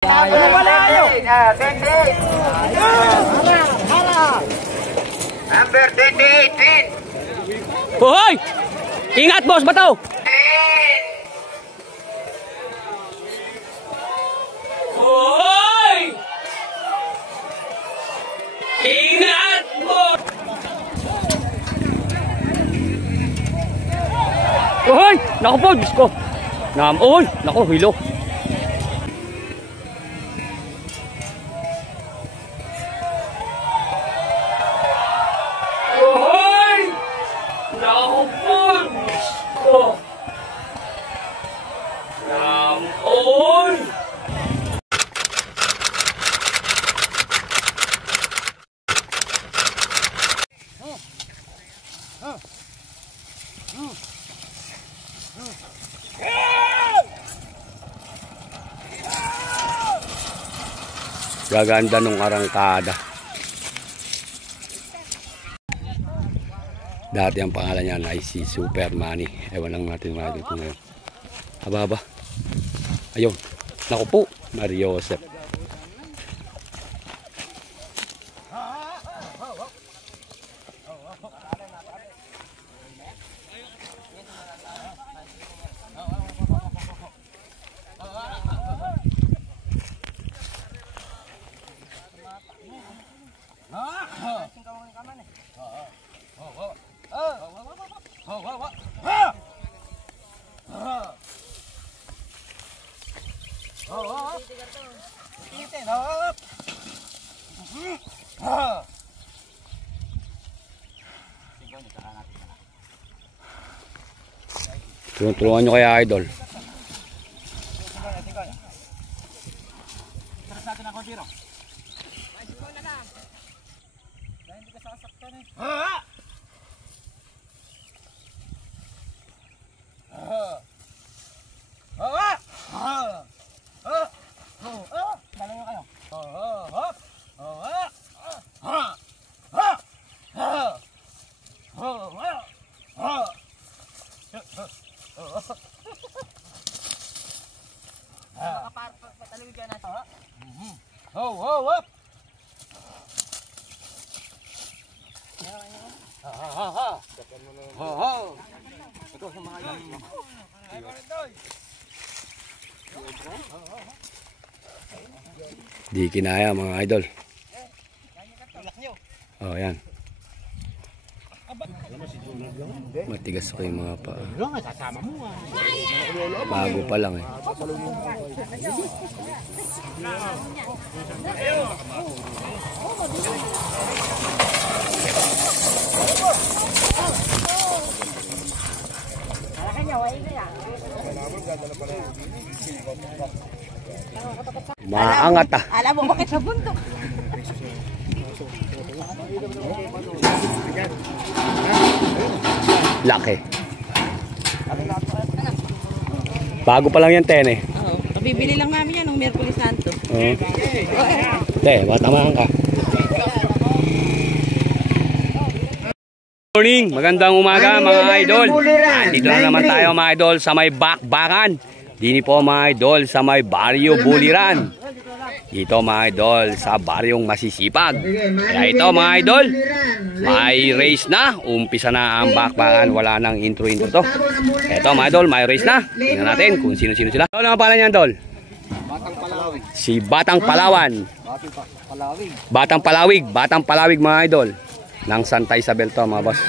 Number 28. Hoy! Ingat, boss, bataw! Hoy! Ingat, boss! Hoy! Naku po, Diyos ko! Uy! Naku, hilo! Gaganda nung arangkada. Dati ang pangalan niya ay si Super Money. Ewan lang natin mga dito ngayon. Aba. Ayun. Naku po. Mario Joseph. Tulungan nyo kaya, idol. Di kinaya mga idol. Oh, yan. Matigas ko yung mga paa. Bago pa lang eh. Maangat ah. Alam mo bakit sa bundok? Laki. Bago pa lang yan, Ten eh. Oo. Bibili lang namin yan ng Miyerkules Santo. Oo. Ten, matamaan ka. Morning, magandang umaga mga idol. Dito na naman tayo mga idol sa may bakbakan. Dini po mga idol sa may Barrio Buliran. Dito mga idol sa baryong Masisipag. Kaya ito mga idol, may race na. Umpisa na ang bakbakan. Wala nang intro to. Ito mga idol, may race na. Tingnan natin kung sino-sino sila. Ano ang pala niyan, idol? Batang Palawig. Si Batang Palawan. Batang Palawig. Batang Palawig mga idol. Ng Santa Isabel to mga boss.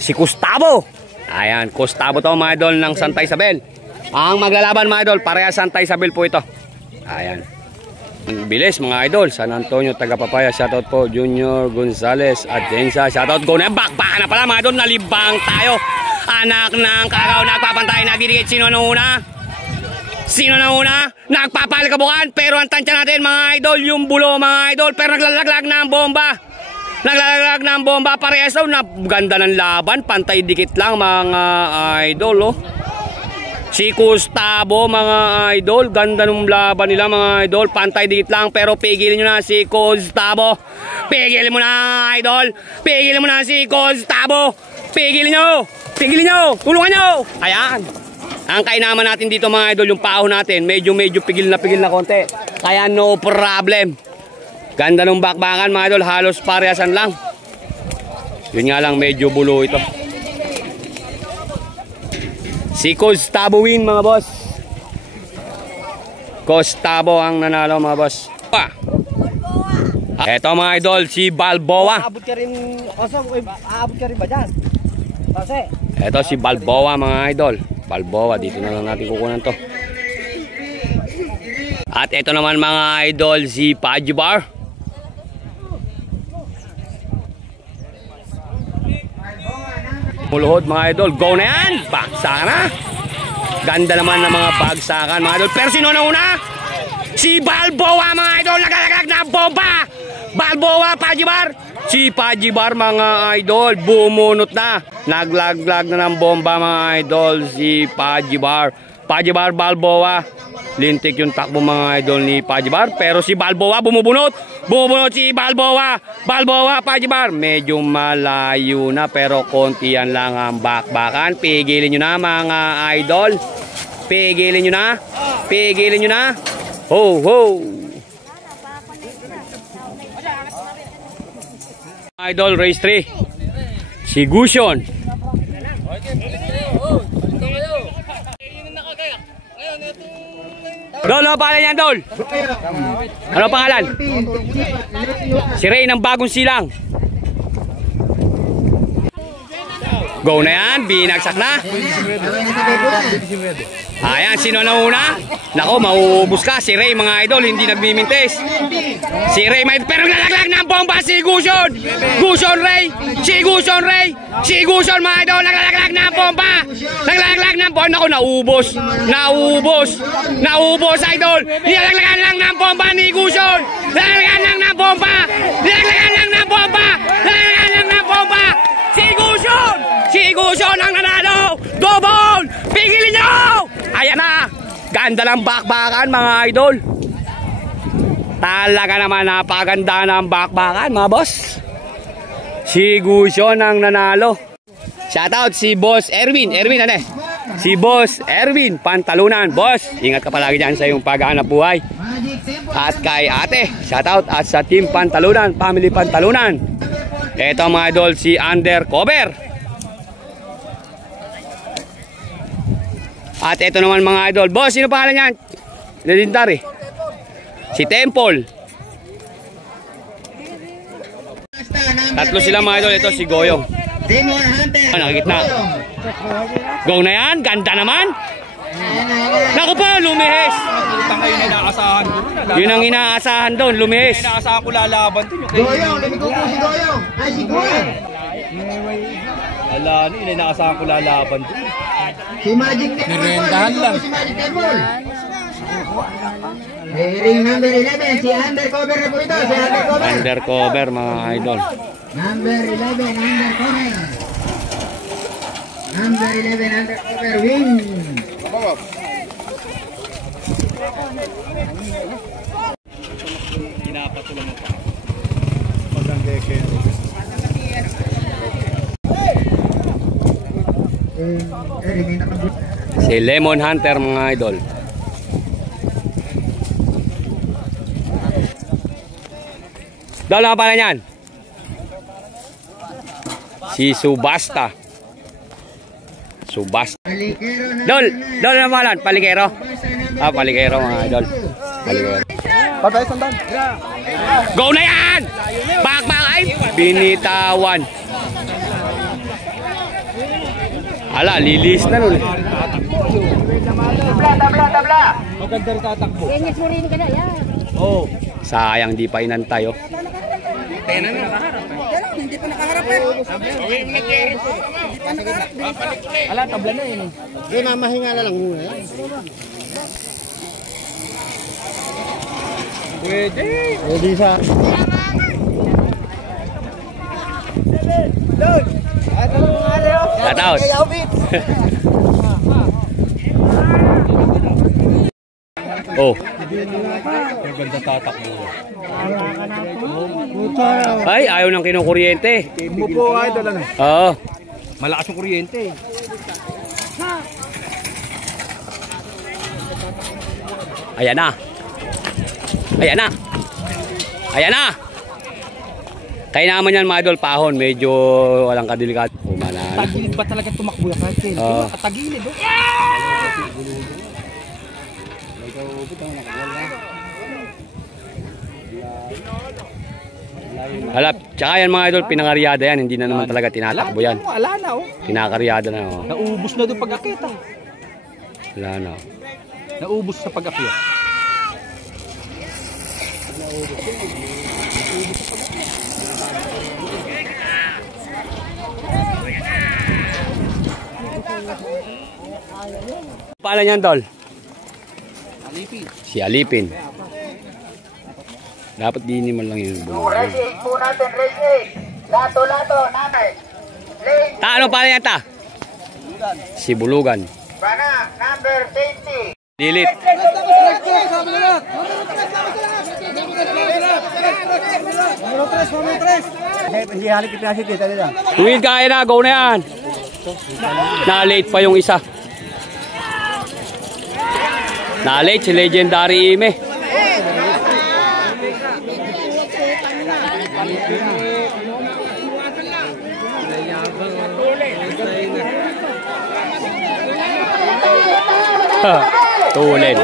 Si Gustavo. Ayan, Gustavo to mga idol ng Santa Isabel. Ang maglalaban mga idol, pareha Santa Isabel po ito. Ayan. Bilis mga idol, San Antonio Tagapapaya, shoutout po Junior Gonzales at Jensa, shoutout go na. Bakbakan na pala mga idol, nalibang tayo. Anak ng karaw, nagpapantay, nagdidikit. Sino na una? Sino na una? Nagpapalikabukan, pero ang tansya natin mga idol, yung bulo mga idol, pero naglalaglag na ang bomba. Naglalaglag na ang bomba, parehas daw, ganda ng laban, pantay dikit lang mga idol, oh. Si Gustavo mga idol, ganda ng laban nila mga idol, pantay dikit lang, pero pigilin nyo na si Gustavo. Pigilin mo na idol, pigilin mo na si Gustavo. Pigilin nyo, tulungan nyo. Ayan. Ang kainaman natin dito mga idol, yung pao natin, medyo pigil na konti. Kaya no problem. Ganda ng bakbakan mga idol, halos parehasan lang. Yun nga lang, medyo bulo ito. Si Gustavo win mga boss. Gustavo ang nanalo mga boss. Ito mga idol, si Balboa. Aabot ka rin, aabot ka rin ba dyan? Kasi Ito si Balboa mga idol. Balboa, dito na lang natin kukunan to. At ito naman mga idol, si Pajibar. Muluhod mga idol, go na yan! Bagsakan na! Ganda naman ng mga bagsakan mga idol. Pero sino na una? Si Balboa mga idol, nagalaglag na bomba! Balboa, Pajibar! Si Pajibar mga idol, bumunot na. Naglaglag na ng bomba mga idol, si Pajibar. Pajibar, Balboa. Lintik yung takbo mga idol ni Pajibar. Pero si Balboa bumubunot. Bumubunot si Balboa. Balboa, Pajibar. Medyo malayo na pero konti yan lang ang bakbakan. Pigilin nyo na mga idol. Pigilin nyo na. Pigilin nyo na. Ho, ho. Idol race 3. Si Gusion. Dol, ano pangalan niyan, Dol? Ano pangalan? Si Ray ng Bagong Silang. Go na yan, binagsak na. Ayan, sino na una? Nako, mauubos ka. Si Ray mga idol, hindi nagmimintis. Si Ray, pero nalaglag ng bomba si Gusion. Gusion Ray. Si Gusion Ray. Si Gusion mga idol, naglalaglag ng bomba. Naglalaglag ng bomba. Nako, naubos. Naubos. Naubos idol. Nilalaglagan lang ng bomba ni Gusion. Nilalaglagan lang ng bomba. Nilalaglagan lang ng bomba. Nilalaglagan lang ng bomba. Si Gusion. Si Gusion ang nanalo. Go ball. Pigilin nyo. Ayan na. Ganda ng bakbakan mga idol. Talaga naman napaganda ng bakbakan mga boss. Si Gusion ang nanalo. Shoutout si Boss Erwin. Erwin ano eh? Si Boss Erwin Pantalunan. Boss, ingat ka palagi dyan sa iyong paghahanap buhay. At kay ate, shoutout at sa team Pantalunan, family Pantalunan. Ito mga idol, si Undercover. At ito naman mga idol. Boss, sino pangalan yan? Legendary. Si Temple. Tatlo sila mga idol. Ito si Goyong. Nakikita. Go na yan. Ganda naman. Naku po, lumihis. Yun ang inaasahan doon, lumihis. inaasahan ko lalaban din. Goyong, lumiko po si Goyong. Ay, si Goyong. Wala, yun inaasahan ko lalaban din. Si Magic Temple. Nirendahan lang. Si Magic Temple. Ring number 11, si Undercover na po ito. Si Undercover. Undercover mga idol. Number 11, Undercover. Number 11, Undercover win. Pinapatulang mo pa. Pagandeke. Si Lemon Hunter mga idol. Dol, ano pala yan? Si Subasta. Subasta. Dol, ano pala? Palikero. Ah, palikero mga idol. Palikero. Patay sandan. Go na yan! Bakbakay! Binitawan. Ala, lilis na nun. Tabla. Maganda rin tatakbo. Kanyas mo rin ka na, yan. Oo. Sayang di pa inantay oh. Hindi pa nakaharap eh. Ala, tabla na yun. Hindi, mamahinga na lang muna. Pwede. Pwede sa... Shout out. Oh. Maganda tatakbo. Ay, ayaw ng kinukuryente. Mo po idol ano. Oo. Malakas yung kuryente. Ayan na. Ayan na. Ayan na. Kaya naman yan mga idol, pahon. Medyo walang kadilikat. Umana na. Tagilid ba talaga tumakbo yan? Oo. Tagilid oh. Halap. Tsaka yan mga idol, pinangaryada yan. Hindi na naman talaga tinatakbo yan. Wala na oh. Kinakaryada na. Oh. Naubos na doon pag-akit ah. Wala na. Naubos sa pag-akit. Paano yan, Tol? Alipin. Si Alipin. Dapat di man lang yun. Race 8 po natin, race 8. Lato-lato, nanay. Lane, Ta, ano pala yan, ta? Si Bulugan. Bana, number 20. Dilit. Tuwid kaya na, go na yan. Na-late pa yung isa. Na-late si Legendary Ime. Tulin.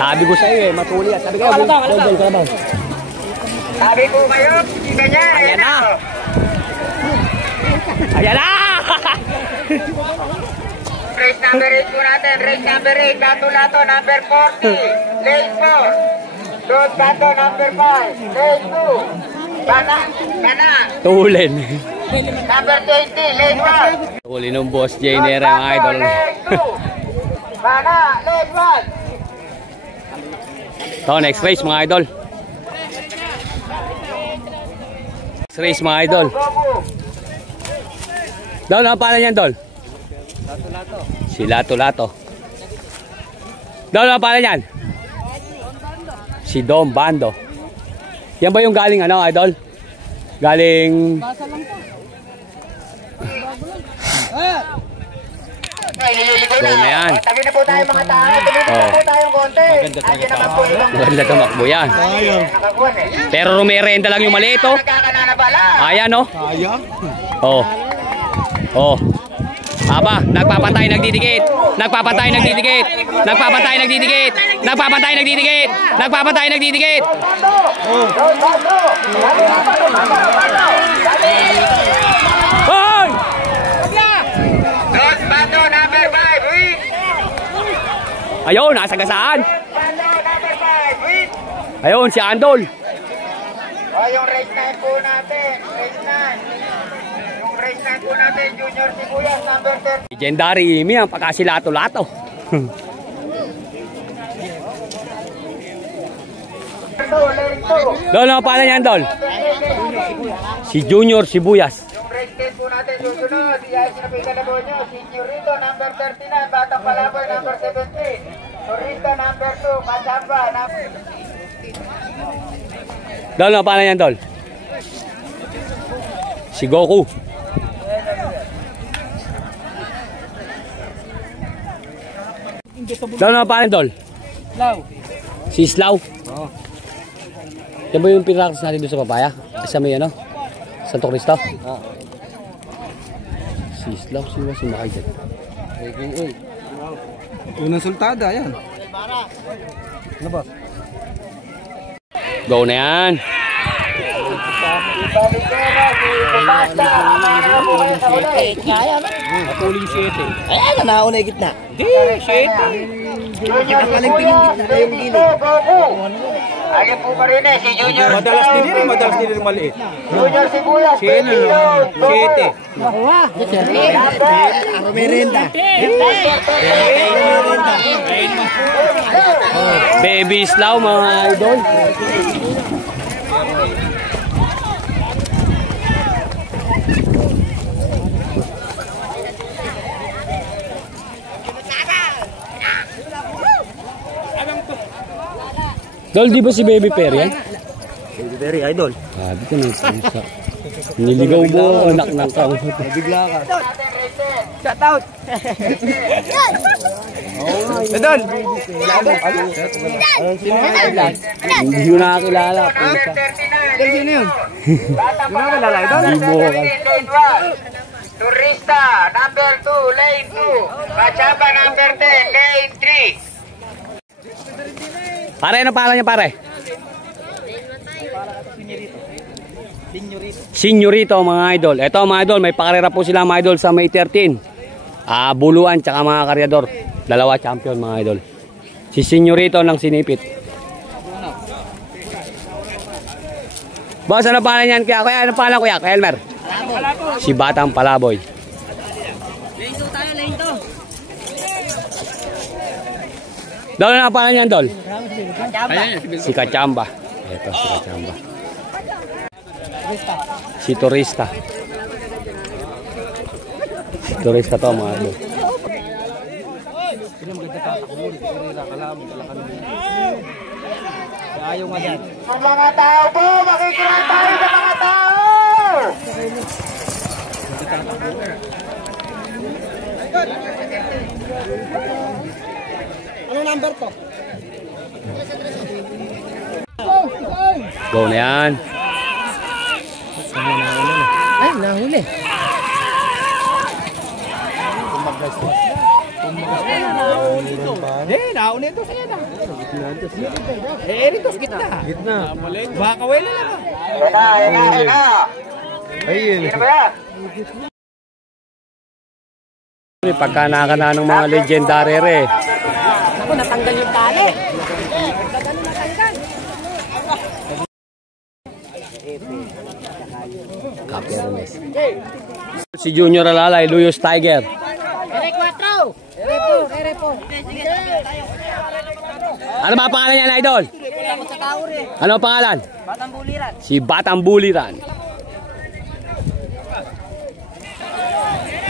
Sabi ko sa iyo eh, matuli at sabi kayo, Golden Carabao. Sabi ko kayo, hindi ganyan. Ayan na. Ayan na. Race number 8 po natin, race number 8. Lato-lato, number 40. Lane 4. Road Bato, number 5. Lane 2. Bana, Bana. Tulin. Number 20, lane 1. Tulin ng boss Jay Nere mga idol. Lane 2. Bana, lane 1. So, next race mga idol. Next race mga idol. Dol, ano pala niyan, Dol? Lato-lato. Si Lato-lato. Dol, ano pala niyan? Si Dom Bando. Yan ba yung galing ano, idol? Galing... Go na yan. Tabi na po tayo mga tao. Tabi na po tayong konti. Ayun naman po ibang Maganda tumakbo yan. nakakuhan eh. Pero rumerenda lang yung maliit, oh. Nagkakanana pala. Ayan, oh. Oh. Oh. Aba, nagpapatay, nagdidikit. Nagpapatay, nagdidikit. Nagpapatay, nagdidikit. Nagpapatay, nagdidikit. Nagpapatay, nagdidikit. Hoy! Dos Bando, number 5, win. Ayun, nasa gasaan. Bando, number 5, win. Ayun, si Andol. O, yung race 9 po natin. Race 9. Yung race 9 po natin, Junior Sibuyas, number 30. Legendary Imi, ang pagkasilato-lato. Lane 2. Dol, ano pala niyan, Dol? Si Junior Sibuyas. Yung race 10 po natin, susunod. Iayos na po yung kalabon nyo. Signorito, number 39. Batang Palaboy, number 17. Turista, number 2. Kasamba, number... Dol, ano pala niyan, Dol? Si Goku. Dol, ano pala niyan, Dol? Law. Si Slaw. Oo. Yan ba yung pinractice natin doon sa papaya? Sa may ano? Santo Cristo? Oo. Si Slaw, sino sumakay dyan? Uy. Unang sultada yan. Ano ba? Go na yan. Patuling 7. Ayan na, nauna yung gitna. Hindi, 7. Nakaling tingin gitna yung gilid. Ayun po pa rin eh, si Junior. Madalas din rin maliit. Junior Sibuyas. 7. Ang merenda. Baby Slaw mga idol. Dol, di ba si Baby Perry yan? Baby Berry, idol. Sabi ko na, niligaw mo, anak ng kausap. Bigla ka. Shout out. Idol! Hindi ko nakakilala. Number 39. Sino yun? Bata pa kilala, idol? lane 1. Turista, number 2, lane 2. Kachaba, number 10, lane 3. Pare, ano pangalan niya pare? Senyorito mga idol. Ito mga idol, may pakarera po sila mga idol sa May 13. Buluan tsaka mga karyador. Dalawa champion mga idol. Si Senyorito ng Sinipit. Boss, ano pangalan yan? Kuya, ano pangalan kuya? Kuya Elmer? Si Batang Palaboy. Lane 2 tayo, lane 2. Dol, ano pangalan yan, Dol? Kachamba. Si Kachamba. Ito, si Kachamba. Si Turista. Si Turista to mga idol. Ang mga tao po, makikinig tayo sa mga tao! Ano number to? Go na yan. Ay, nahuli. Nauna ito sa'yo na. Ito sa gitna. Gitna. Baka wala lang. Yan na. Ayun. Sino ba yan? Pagka nakakana ng mga legendary re. Ako, natanggal yung tali. Kapernes. Si Junior Alalay, Luyos Tiger. R4. R4. Ano ba pangalan niya, idol? Ano pangalan? Batang Buliran. Si Batang Buliran.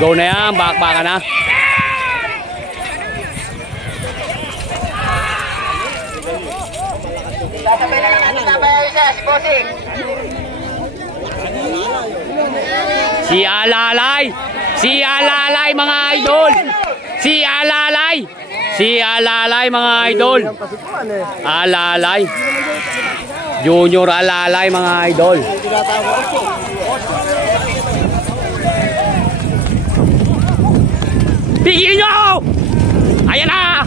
Go na yan, bakbakan na. Sasabay na lang natin mamaya isa, si Bossing. Si Alalay. Si Alalay mga idol. Si Alalay. Si Alalay mga idol. Alalay. Junior Alalay mga idol. Bigyan nyo ako! Ayan na!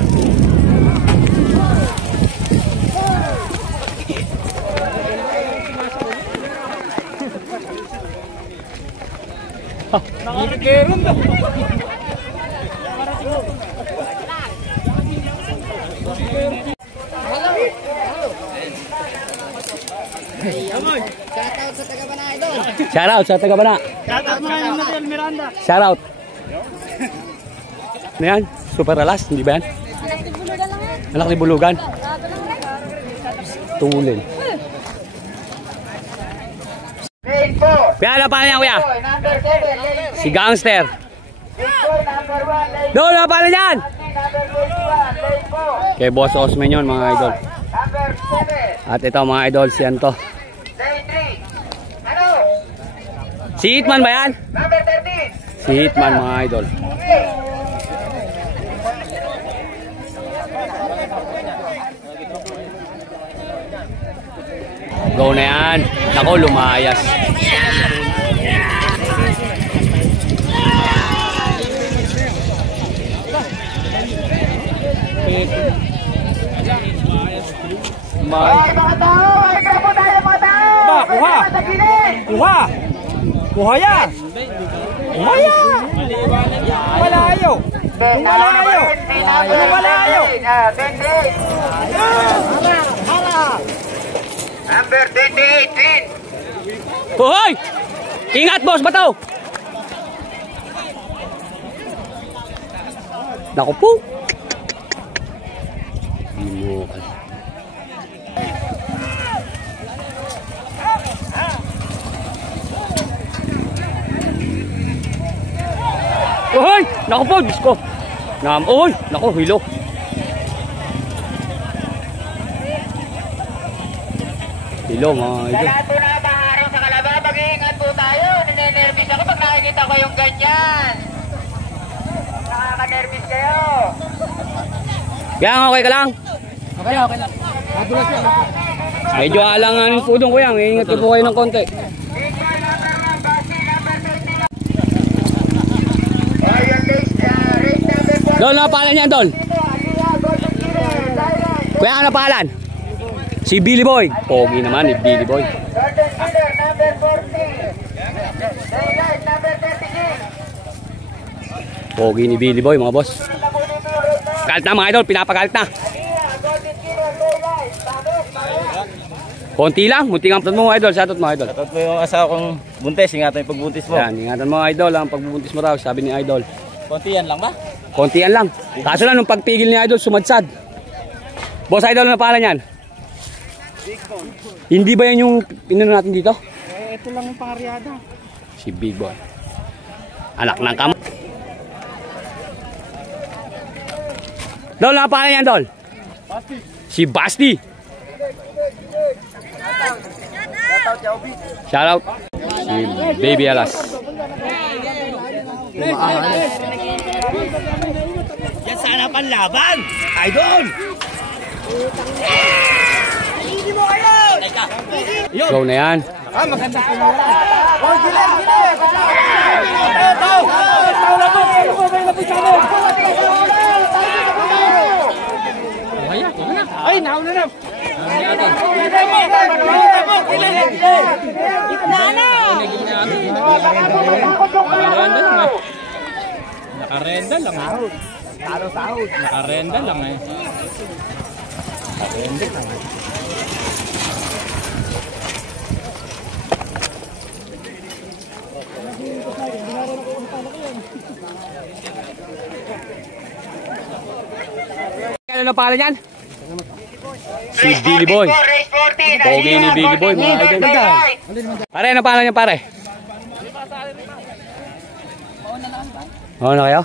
Nakakikeron daw. Shoutout sa taga-Bana idol. Shoutout sa taga-Bana. Shoutout mga yung Natal Miranda. Shoutout. Ano yan? Super alas, hindi ba yan? Anak ni Bulugan. Tungulin. Lane 4. Kuya, ano pangalan niya, kuya? Number 7, lane 3. Si Gangster. Number 1, lane 2. Doon, ano pangalan niyan? Number 21, lane 4. Kay Boss Osman yun, mga idol. Number 7, At ito, mga idol, si Anto. lane 3. Ano? Si Hitman ba yan? Number 13. Si Hitman, mga idol. Go na yan. Nako, lumayas. Ay, mga tao! Ay, grapo tayo mga tao! Ba, kuha! Sa gilid! Kuha! Kuha yan! Kuha yan! Malayo! Malayo! Malayo! 28. Number 28, Vin. Hoy! Ingat, boss, bataw! Naku po! Limukan. Hoy! Naku po, Diyos ko! Oy! Naku, hilo! Hilo, mga Sa idol. lahat po na maharang sa Kalaba, mag-iingat po tayo. Ninenervous ako pag nakikita ko yung ganyan. Kaya okay ka lang? Okay lang. Nadulas yan. Medyo alanganin po doon kuya. Ingat po kayo ng konti. Dol, ano pangalan niyan, Dol? Kuya, ano pangalan? Si Billy Boy. Pogi naman ni Billy Boy. Pogi ni Billy Boy, mga boss. Galit na mga idol, pinapagalit na. Konti lang, munting ang mo mga idol. Shoutout mga idol. Shoutout mo yung asawa kong buntis, ingatan yung pagbuntis mo. Yan, ingatan mo idol, ang pagbubuntis mo raw, sabi ni idol. Konti yan lang ba? Konti yan lang. Kaso lang, nung pagpigil ni idol, sumadsad. Boss idol, ano pangalan yan? Big Boy. Hindi ba yan yung pinano natin dito? Ito lang yung pangaryada. Si Big Boy. Anak ng kam... Dol, ano pangalan yan, Dol? Basti. Si Basti. Shoutout. Si Baby Alas. Yan sana panlaban! Idol! Go na yan. Ah, maganda po mo lang. Oh, gila! Ito! Tawla mo! Ay, nauna na! Nakarenda lang eh. Nakarenda lang eh. Nakarenda lang eh. Ano pangalan yan? Si Billy Boy. Pogi ni Billy Boy, mga idol. Pare, ano pangalan niya, pare? Oo na kayo?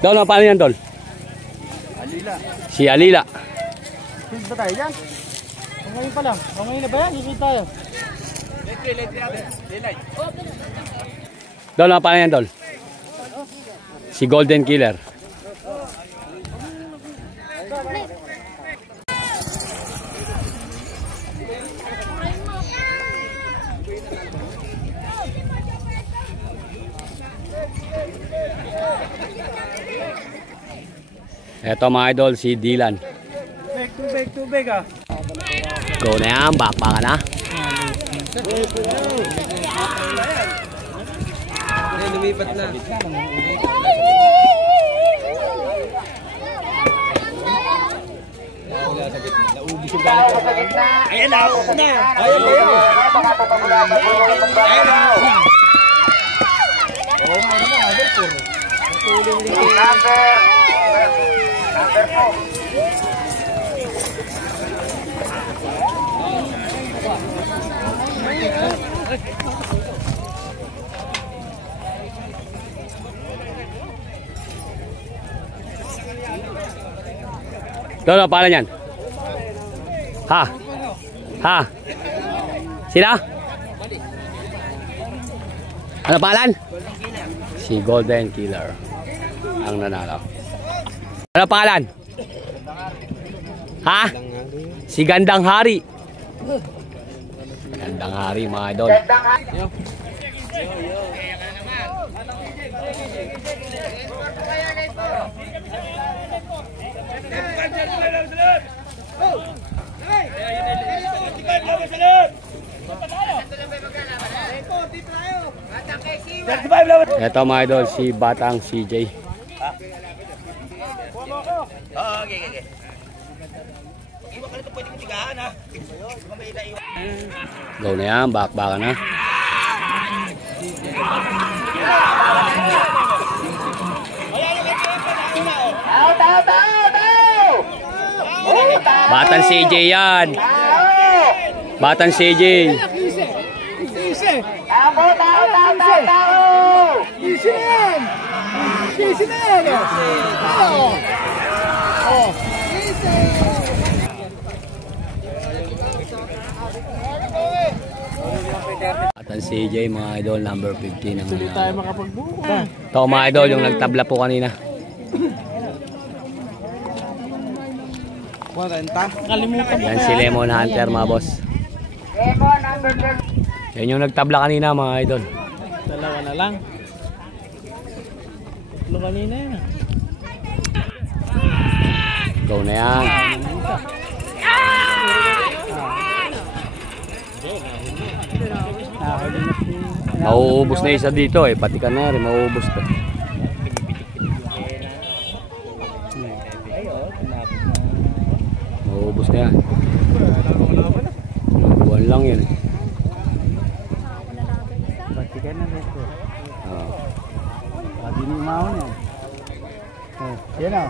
Dol, ano pangalan yan, Dol? Alila. Si Alila. Ba tayo dyan? Ngayon pa lang. Ngayon na ba yan? Isit tayo. Dol, ano pangalan yan, Dol? Si Golden Killer. Eto mga idol, si Dylan. Tubig ah. Go na yan, bakbaka na. Lumipat na. Ayan na! Ayan na! Ayan na! Dol, ano pangalan yan? Ha? Ha? Sila? Ano pangalan? Si Golden Killer ang nanalo. Ano pangalan? Ha? Si Gandang Hari. Gandang Hari mga idol. Ito mga idol, si Batang CJ. Go na yan, bakbaka na. Batang CJ yan. Batang CJ. Batang Batan CJ mga idol, number 15 ang Hindi tayo makapagbuka. ito mga idol, yung nagtabla po kanina. 40. Kalimutan mo. Yan si Lemon Hunter mga boss. Lemon number 10. Yan yung nagtabla kanina mga idol. Dalawa na lang. Tatlo kanina yan. Go na yan. Mauubos na isa dito eh, pati ka na rin, mauubos to. Mauubos na yan. Buwan lang yun eh. Pati ka na rin. Oh. Pati ni Mao yan. Yan o.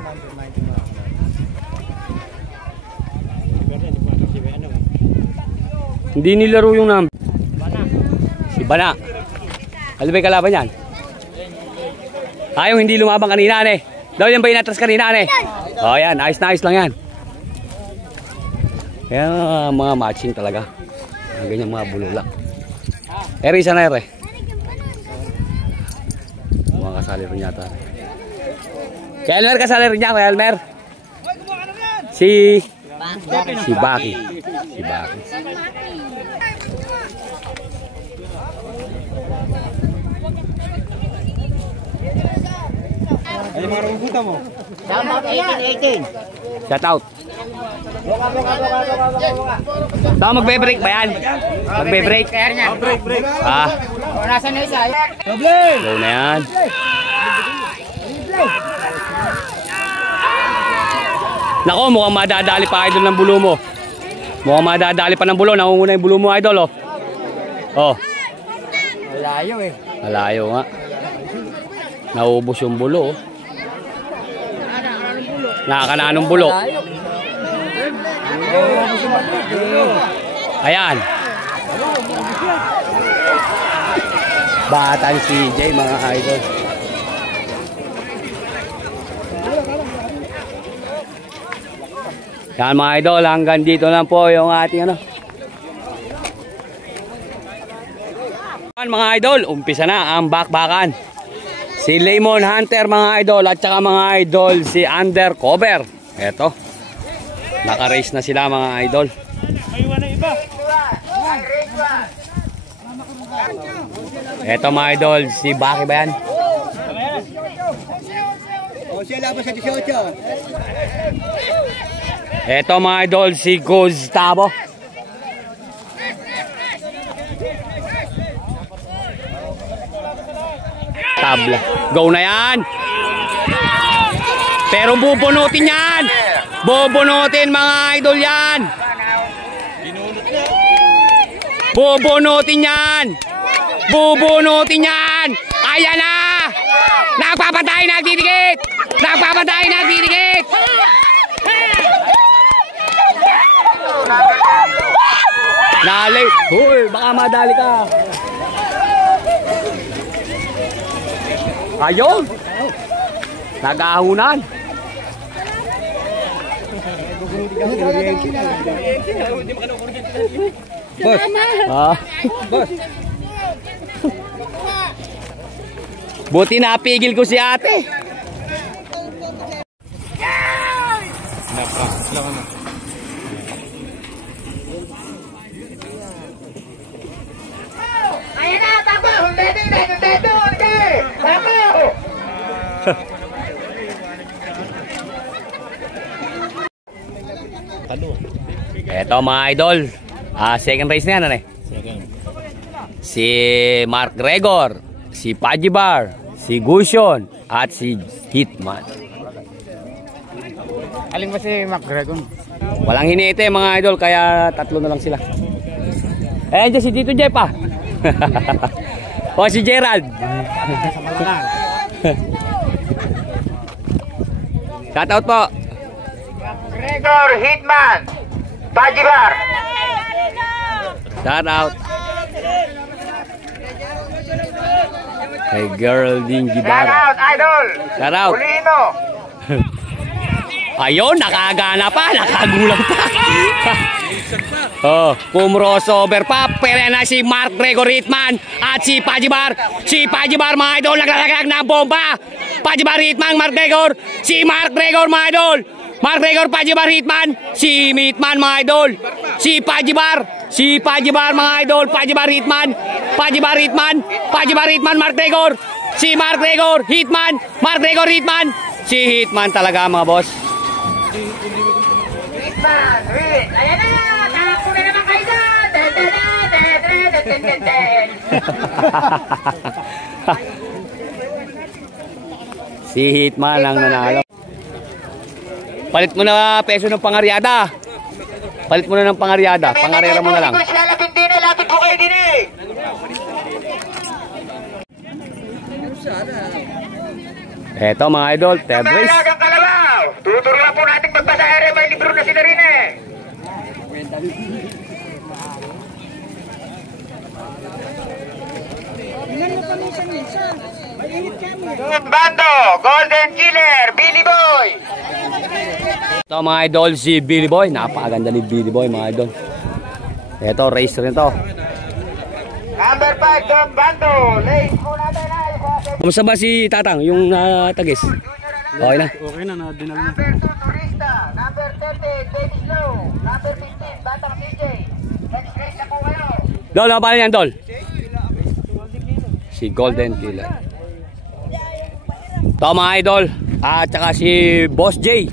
Hindi nilaro yung number. Si Bana. Ano ba yung kalaban yan? Yung hindi lumabang kanina, ane. Daw yan ba yung natras kanina, ane? O, yan. Ayos na ayos lang yan. Kaya mga matching talaga. Ganyan mga bulula. Eri, isa na eri. Mga kasali rin yata. Kaya Elmer, kasali rin niya. Kaya Elmer. Si Baki. Si Baki. Ano mga rubuta mo? Shout out. Saan magbe-break ba yan? Magbe-break? Break. Nasaan na isa? Go na yan. Nako, mukhang madadali pa idol ng bulo mo. Mukhang madadali pa ng bulo. Nangunguna yung bulo mo idol, oh. Oh. Malayo eh. Malayo nga. Naubos yung bulo, oh. Nakakananong bulo. Ayan. Batan CJ mga idol. Yan mga idol, hanggang dito lang po yung ating ano. Mga idol, umpisa na ang bakbakan. Si Lemon Hunter mga idol at saka mga idol si Undercover. Eto. Naka-race na sila mga idol. Eto mga idol, si Baki ba yan? Eto mga idol, si Gustavo. Tabla. Go na yan. Pero bubunutin yan. Bubunutin mga idol yan. Bubunutin yan. Bubunutin yan. Ayan na. Nagpapatay, nagdidikit. Nagpapatay, nagdidikit. Nali. Hoy, baka madali ka. Ayun. Nagahunan. Boss. Boss. Buti napigil ko si ate. Ayan na, takbo! Hindi! Takbo! Eto mga idol. Second race na yan, ano eh? Si Mark Gregor, si Pajibar, si Gusion, at si Hitman. Aling ba si McGregor? Walang hinete mga idol, kaya tatlo na lang sila. Eh, dyan si Tito Jeff pa. O si Gerald. Shout out po. Gregor, Hitman, Pajibar. Shout out. Kay Geraldine Shout Gibara. out, idol. Shout out. Huliin mo. Ayun, nakagana pa, nakagulang pa. Oh, crossover pa. Pero na si Mark Gregor Hitman at si Pajibar. Si Pajibar mga idol naglalaglag ng bomba. Pajibar Hitman, Mark Gregor. Si Mark Gregor mga idol. Mark Gregor, Pajibar Hitman. Si Hitman mga idol. Si Pajibar. Si Pajibar mga idol. Pajibar Hitman. Pajibar Hitman. Pajibar Hitman, Mark Gregor. Si Mark Gregor Hitman. Mark Gregor Hitman. Si Hitman talaga mga boss. Hitman, wait. Ayan na. Takbo na naman kayo dyan. Si Hitman ang nanalo. Palit mo na peso ng pangaryada. Palit mo na ng pangaryada. Pangarera mo na lang. Lapit din eh. Lapit po kayo din eh. Eto mga idol, third race. Malagang kalabaw. Tuturuan po natin magpasahari. May libro na sila rin eh. Bando, Golden Killer, Billy Boy. Ito mga idol, si Billy Boy. Napakaganda ni Billy Boy mga idol. Ito, race rin to. Number 5, Don Bando. Lane po natin ay. Kamusta ba si Tatang, yung tagis? Okay na. Okay na, dinala na. Number 2, Turista. Number 30, Baby Slow. Number 15, Batang DJ. Next race na po kayo. Dol, ano pala yan, Dol? Si Golden Killer. Ito mga idol. At saka si Boss J.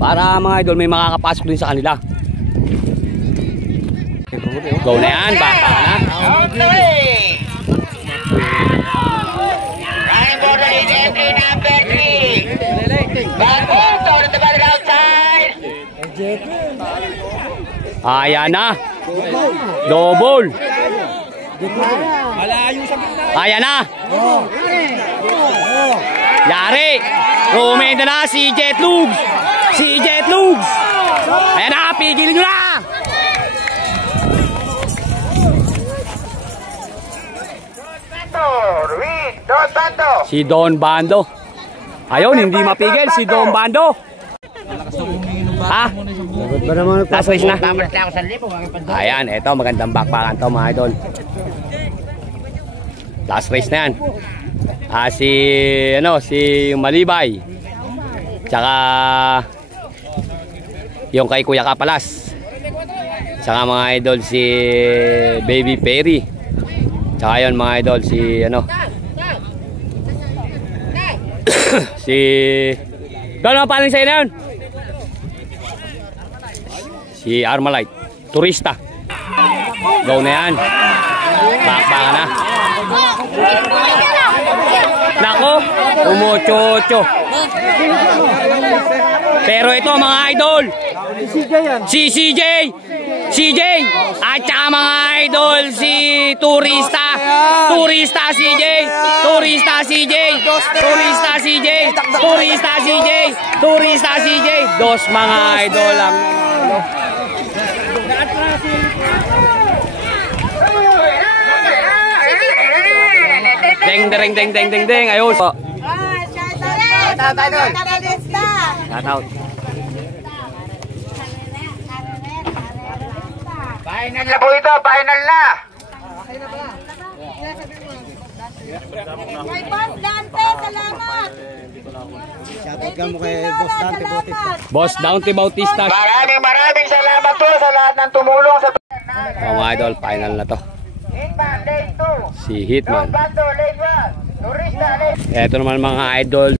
Para mga idol may makakapasok din sa kanila. Go na yan, baka na. On the way. Running border is entry number 3. Backward, on the battle outside. Ayan na. Double. Ayan na. Yari. Rumenda na si Jet Lugs. Si Jet Lugs. Ayan na, pigilin nyo na. Don Bando. Si Don Bando. Ayun, hindi mapigil si Don Bando. Ha? Last race na. Ayan, eto magandang bakbakan to mga idol. Last race na yan. Si Malibay. Tsaka yung kay Kuya Kapalas. Tsaka mga idol si Baby Perry. Tsaka yun mga idol si si Gano'n ang paling sa'yo na yun? Si Armalite Turista. Go na yan. Bakbaka na. Nako, umuchocho. Pero ito mga idol, si CJ at saka mga idol si Turista CJ, dos mga idol lang. Deng. Ayos. Shout out. Final na po ito, final na. Kay Boss Dante, salamat. Shoutout ka mo kay Boss Dante Bautista. Boss Dante Bautista. Maraming salamat po sa lahat ng tumulong sa Mga idol, final na to. Hitman, lane 2. Si Hitman. Don Bando, lane 1. Turista, lane. Ito naman mga idol.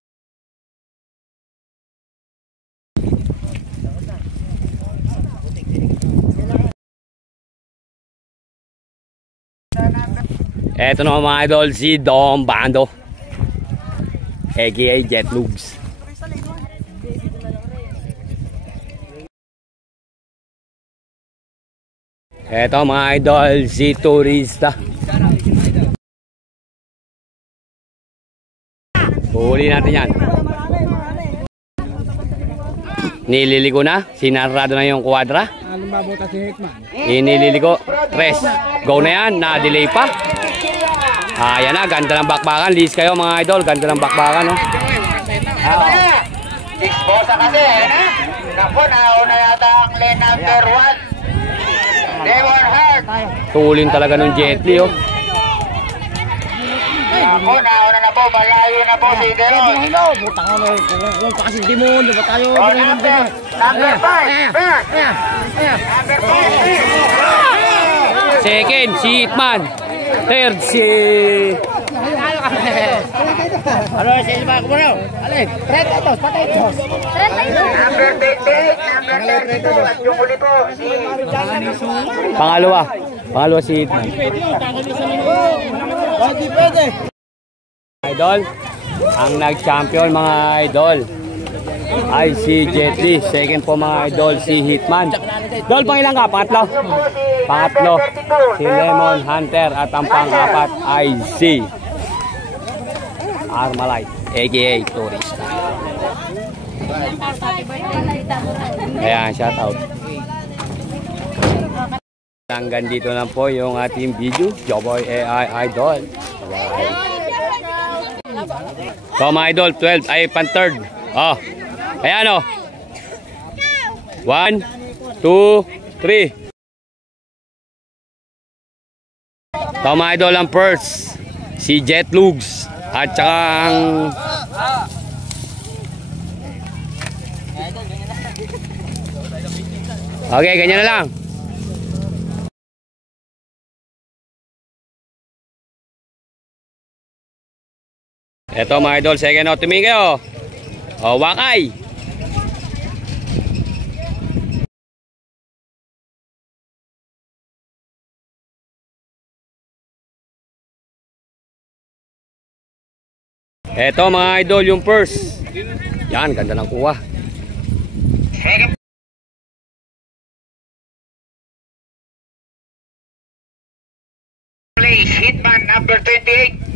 Ito naman mga idol, si Don Bando, aka Jet Lugs. Ito mga idol, si Turista. Huli natin yan. Nililigo na, sinarado na yung kwadra. Inililigo, tres. Go na yan, na-delay pa. Ayan na, ganda ng bakbakan. List kayo mga idol, ganda ng bakbakan. No? Disposa kasi, ayan na. Naku, nauna yata ang lane number 1. Devon Hart. Tulin talaga ng Jet Li, oh. Naku, nauna na po. Malayo na po si Deron. Hello, butang ano, kung kasi di mo, di ba tayo? Oh, number 5. Number 5. Second, si Hitman. Third, si... Ano, sa iba, kumano? Alin, potatoes. Number 28. Number 32. At yung huli po, si... Pangalawa si Hitman. Hindi pwede. Idol, ang nag-champion mga idol ay si Jet Li. Second po mga idol si Hitman. Idol, pangilan ka? Pangatlo si Lemon Hunter. At ang pang-apat ay si Armalite aka Turista. Ayan, shout out. Hanggang dito lang po yung ating video. Joboy AI Idol. Bye. So mga idol, 12 ay pan-third. Oh. Ayan oh. 1, 2, 3. So mga idol, ang first si Jet Lugs. At saka ang okay, ganyan na lang. Eto mga idol, second out. Tumingin kayo. O, wakay. Eto mga idol, yung first. Yan, ganda ng kuha. Second place, Hitman number 28.